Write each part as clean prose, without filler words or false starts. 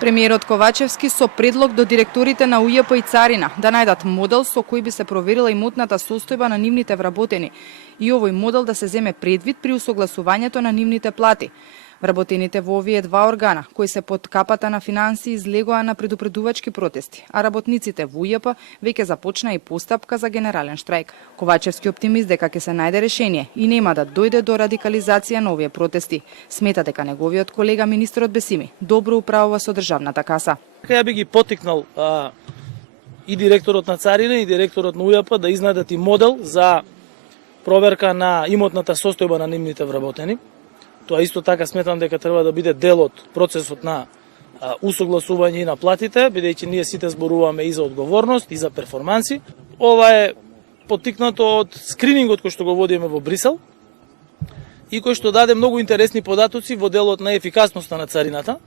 Премиерот Ковачевски со предлог до директорите на УЈП и Царина да најдат модел со кој би се проверила имотната состојба на нивните вработени и овој модел да се земе предвид при усогласувањето на нивните плати. Вработените во овие два органа, кои се под капата на финансии, излегоа на предупредувачки протести, а работниците во УЈП веќе започна и постапка за генерален штрајк. Ковачевски оптимист дека ќе се најде решение и нема да дојде до радикализација на овие протести. Смета дека неговиот колега министерот Бесими добро управува со државната каса. Ја би ги потикнал и директорот на Царина и директорот на УЈП да изнајдат и модел за проверка на имотната состојба на нивните вработени. Тоа исто така сметам дека треба да биде дел од процесот на усогласување и на платите, бидејќи ние сите зборуваме и за одговорност и за перформанси. Ова е поттикнато од скринингот кој што го водиме во Брисел и кој што даде многу интересни податоци во делот на ефикасноста на царината.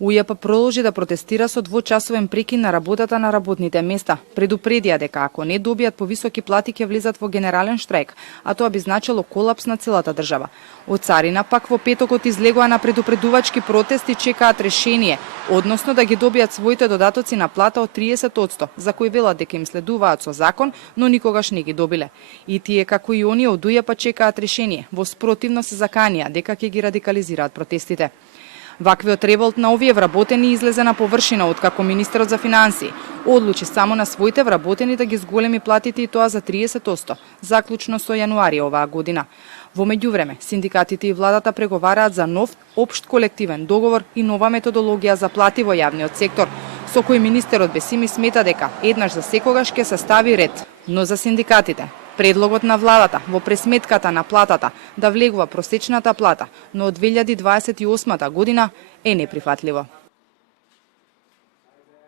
УЈП продолжи да протестира со двочасовен прекин на работата на работните места. Предупредија дека ако не добијат повисоки плати ќе влезат во генерален штрајк, а тоа би значило колапс на целата држава. Од Царина пак во петокот излегоа на предупредувачки протести, чекаат решение, односно да ги добијат своите додатоци на плата од 30%, за кои велат дека им следуваат со закон, но никогаш не ги добиле. И тие како и оние од УЈП чекаат решение, во спротивно се заканија дека ќе ги радикализираат протестите. Ваквиот револт на овие вработени излезе на површина откако министерот за финансии одлучи само на своите вработени да ги зголеми платите и тоа за 30%, заклучно со јануари оваа година. Во меѓувреме, синдикатите и владата преговараат за нов општ колективен договор и нова методологија за плати во јавниот сектор, со кој министерот Бесими смета дека еднаш за секогаш ќе се стави ред. Но за синдикатите предлогот на владата во пресметката на платата да влегува просечната плата, но од 2028 година е неприфатливо.